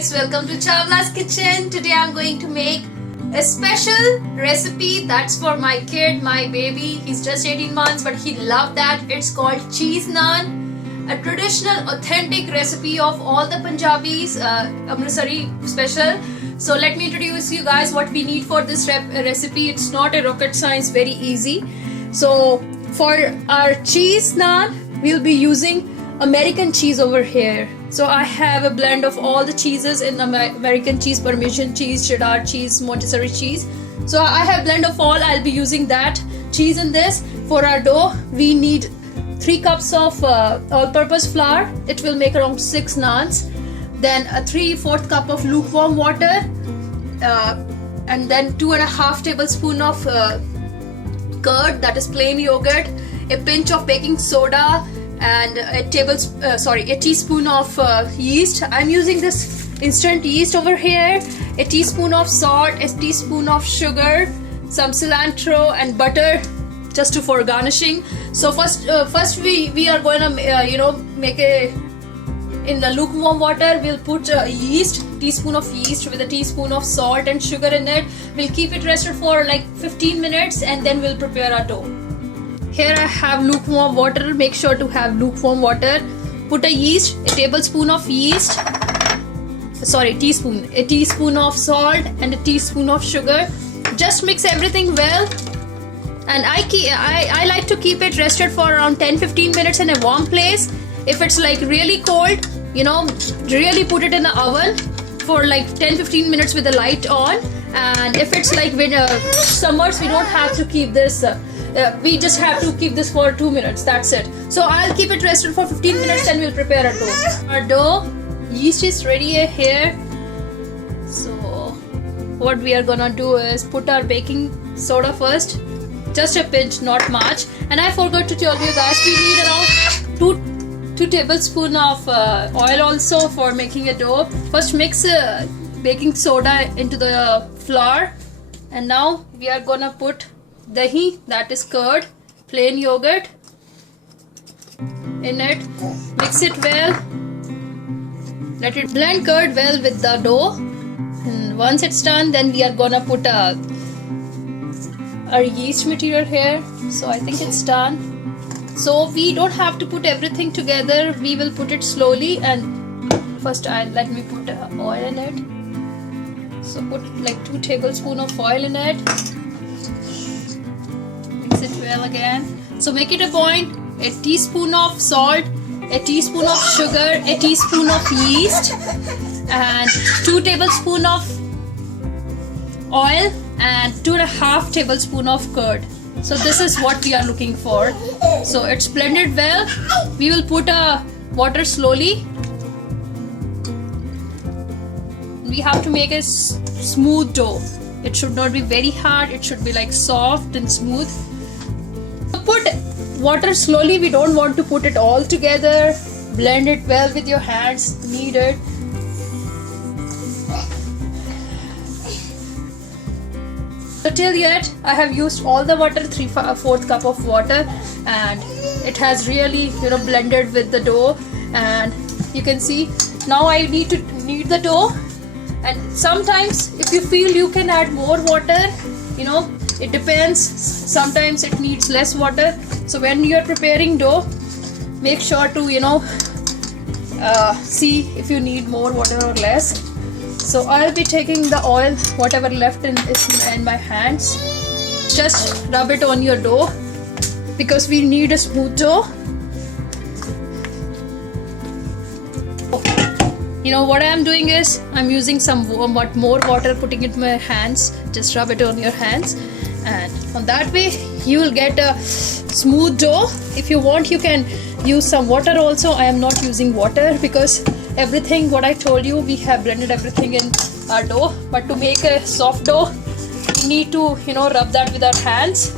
Welcome to Chavla's Kitchen. Today I'm going to make a special recipe that's for my kid, my baby. He's just 18 months but he loved that. It's called cheese naan, a traditional authentic recipe of all the Punjabis, Amritsari special. So let me introduce you guys what we need for this recipe. It's not a rocket science, very easy. So for our cheese naan, we'll be using American cheese over here. So I have a blend of all the cheeses in American cheese, Parmesan cheese, cheddar cheese, Montessori cheese. So I have blend of all. I'll be using that cheese in this. For our dough, we need 3 cups of all-purpose flour. It will make around 6 naans. Then a 3/4 cup of lukewarm water, and then 2.5 tablespoons of curd, that is plain yogurt, a pinch of baking soda, and a teaspoon of yeast. I'm using this instant yeast over here. A teaspoon of salt, a teaspoon of sugar, some cilantro and butter, just for garnishing. So first we are going to make in the lukewarm water. We'll put teaspoon of yeast with a teaspoon of salt and sugar in it. We'll keep it rested for like 15 minutes and then we'll prepare our dough. Here I have lukewarm water. Make sure to have lukewarm water. Put a teaspoon of of salt and a teaspoon of sugar. Just mix everything well. And I like to keep it rested for around 10-15 minutes in a warm place. If it's like really cold, really put it in the oven for like 10-15 minutes with the light on. And if it's like summers, we don't have to keep this. We just have to keep this for 2 minutes. That's it. So I'll keep it rested for 15 minutes and we'll prepare our dough. Our dough, yeast is ready here. So what we are gonna do is put our baking soda first. Just a pinch, not much. And I forgot to tell you guys, we need around 2 tablespoons of oil also for making a dough. First mix baking soda into the flour, and now we are gonna put dahi, that is curd, plain yogurt, in it. Mix it well. Let it blend curd well with the dough. And once it's done, then we are gonna put our yeast material here. So I think it's done. So we don't have to put everything together. We will put it slowly. And first let me put oil in it. So put like 2 tablespoons of oil in it. Mix it well again. So make it a point. A teaspoon of salt, a teaspoon of sugar, a teaspoon of yeast, and 2 tablespoons of oil and 2.5 tablespoons of curd. So this is what we are looking for. So it's blended well. We will put water slowly. We have to make a smooth dough. It should not be very hard. It should be like soft and smooth. Put water slowly. We don't want to put it all together. Blend it well with your hands. Knead it. So till yet, I have used all the water, 3/4 cup of water, and it has really blended with the dough. And you can see now I need to knead the dough. And sometimes if you feel you can add more water, it depends. Sometimes it needs less water. So when you are preparing dough, make sure to see if you need more water or less. So I'll be taking the oil, whatever left in my hands. Just rub it on your dough because we need a smooth dough. What I'm doing is I'm using some more water, putting it in my hands. Just rub it on your hands, and on that way you will get a smooth dough. If you want, you can use some water also. I am not using water because everything what I told you, we have blended everything in our dough. But to make a soft dough, we need to rub that with our hands.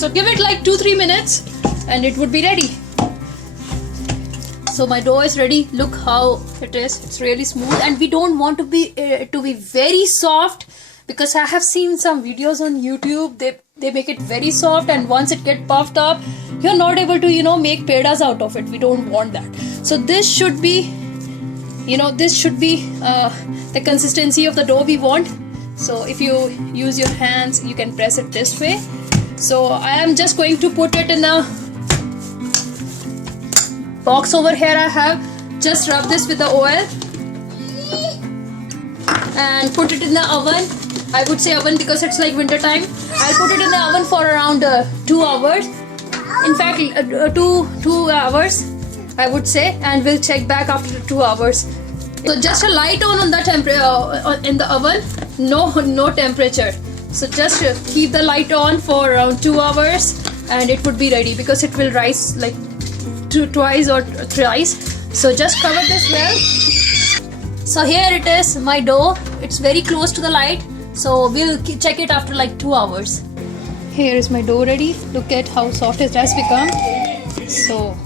So give it like 2-3 minutes and it would be ready. So my dough is ready. Look how it is. It's really smooth, and we don't want to be very soft because I have seen some videos on YouTube. They make it very soft, and once it gets puffed up, you're not able to make pedas out of it. We don't want that. So this should be this should be the consistency of the dough we want. So if you use your hands, you can press it this way. So I am just going to put it in the box over here. I have just rub this with the oil and put it in the oven. I would say oven because it's like winter time. I'll put it in the oven for around 2 hours. In fact, 2 hours I would say, and we'll check back after 2 hours. So just a light on the temperature in the oven, no temperature. So just keep the light on for around 2 hours and it would be ready, because it will rise like twice or thrice. So just cover this well. So here it is, my dough. It's very close to the light. So we'll check it after like 2 hours. Here is my dough ready. Look at how soft it has become. So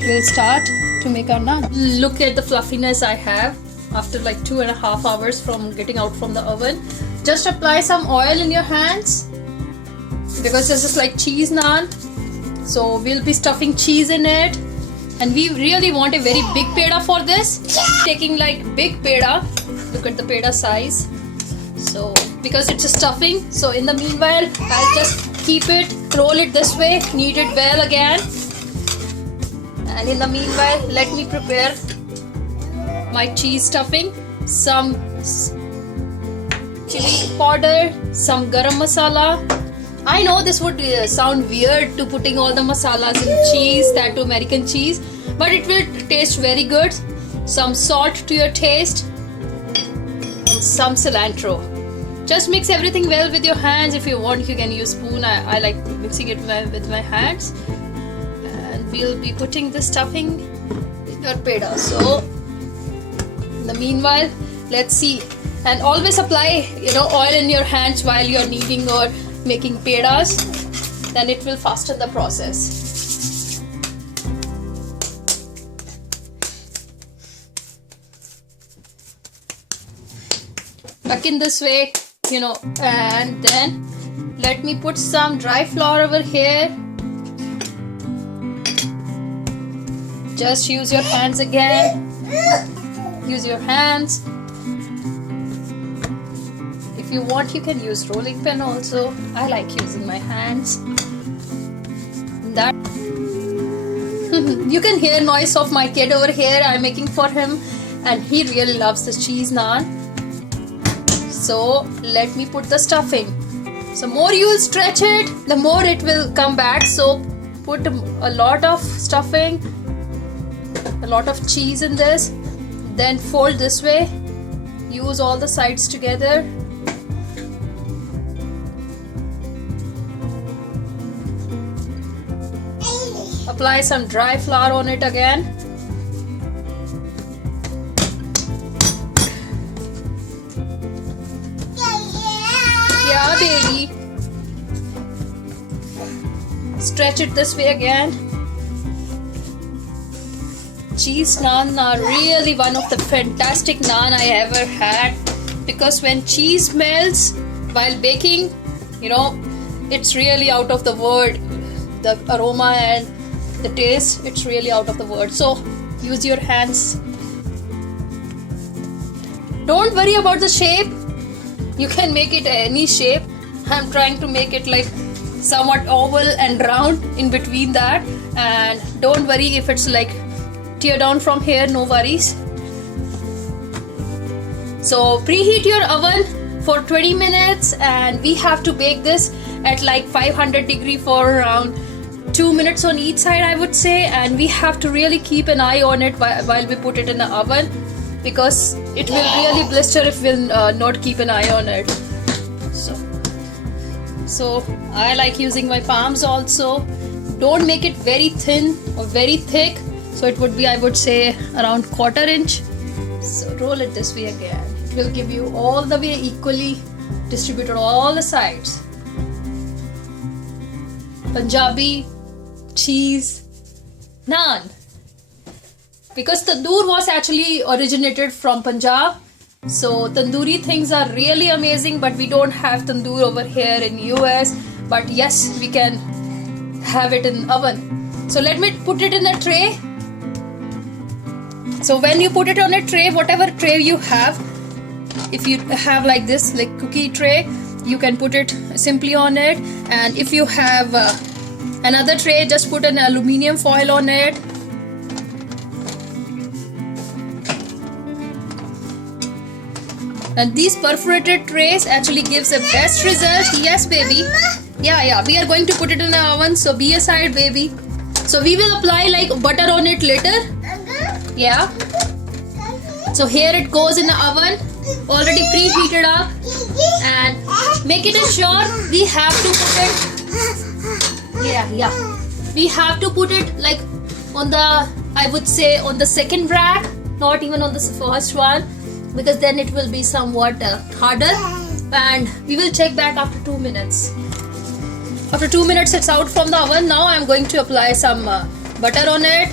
we'll start to make our naan. Look at the fluffiness I have after like 2.5 hours from getting out from the oven. Just apply some oil in your hands, because this is like cheese naan. So we'll be stuffing cheese in it, and we really want a very big peda for this. Taking like big peda. Look at the peda size. So because it's a stuffing, so in the meanwhile I'll just keep it, roll it this way, knead it well again, and in the meanwhile let me prepare my cheese stuffing. Some chili powder, some garam masala. I know this would sound weird to putting all the masalas in cheese, that to American cheese, but it will taste very good. Some salt to your taste and some cilantro. Just mix everything well with your hands. If you want, you can use spoon. I like mixing it with my hands. And we'll be putting the stuffing in your peda. So in the meanwhile, let's see. And always apply oil in your hands while you're kneading or making pedas. Then it will fasten the process. Tuck in this way. And then let me put some dry flour over here. Just use your hands again. Use your hands. If you want, you can use rolling pin also. I like using my hands. That you can hear noise of my kid over here. I'm making for him, and he really loves this cheese naan. So let me put the stuffing. So more you will stretch it, the more it will come back. So put a lot of stuffing, a lot of cheese in this. Then fold this way. Use all the sides together. Apply some dry flour on it again. Yeah, baby. Stretch it this way again. Cheese naan are really one of the fantastic naan I ever had, because when cheese melts while baking, it's really out of the world. The aroma and the taste, it's really out of the world. So use your hands. Don't worry about the shape. You can make it any shape. I'm trying to make it like somewhat oval and round in between that. And don't worry if it's like tear down from here, no worries. So preheat your oven for 20 minutes, and we have to bake this at like 500 degree for around 2 minutes on each side, I would say. And we have to really keep an eye on it while we put it in the oven, because it will really blister if we'll not keep an eye on it. So I like using my palms also. Don't make it very thin or very thick. So it would be, I would say, around 1/4 inch. So roll it this way again. It will give you all the way equally distributed all the sides. Punjabi cheese naan. Because tandoor was actually originated from Punjab. So tandoori things are really amazing, but we don't have tandoor over here in US. But yes, we can have it in oven. So let me put it in a tray. So when you put it on a tray, whatever tray you have, if you have like this, like cookie tray, you can put it simply on it. And if you have another tray, just put an aluminium foil on it. And these perforated trays actually gives the best result. Yes, baby. Yeah, we are going to put it in the oven, so be aside, baby. So we will apply like butter on it later. Yeah. So here it goes in the oven, already preheated up, and make it sure we have to put it. Yeah. We have to put it like on the, I would say, on the second rack, not even on the first one, because then it will be somewhat harder. And we will check back after 2 minutes. After 2 minutes it's out from the oven. Now I'm going to apply some butter on it.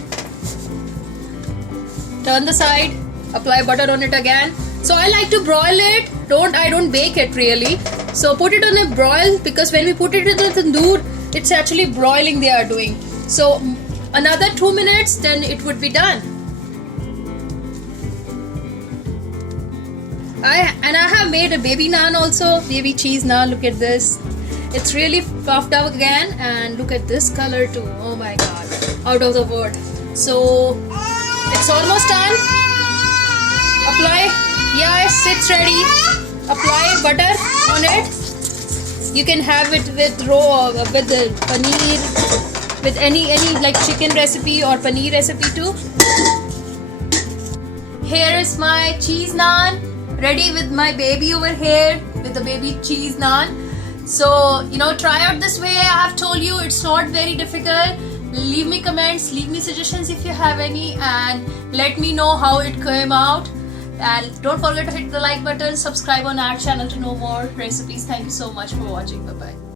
Turn the side, apply butter on it again. So I like to broil it. I don't bake it really. So put it on a broil, because when we put it in the tandoor, it's actually broiling they are doing. So another 2 minutes, then it would be done. I have made a baby naan also, baby cheese naan. Look at this. It's really puffed up again, and look at this color too. Oh my god, out of the world. So it's almost done. Apply. Yes, it's ready. Apply butter on it. You can have it with raw, with the paneer, with any like chicken recipe or paneer recipe too. Here is my cheese naan, ready with my baby over here with the baby cheese naan. So try out this way. I have told you it's not very difficult. Leave me comments, leave me suggestions if you have any, and let me know how it came out. And don't forget to hit the like button, subscribe on our channel to know more recipes. Thank you so much for watching. Bye bye.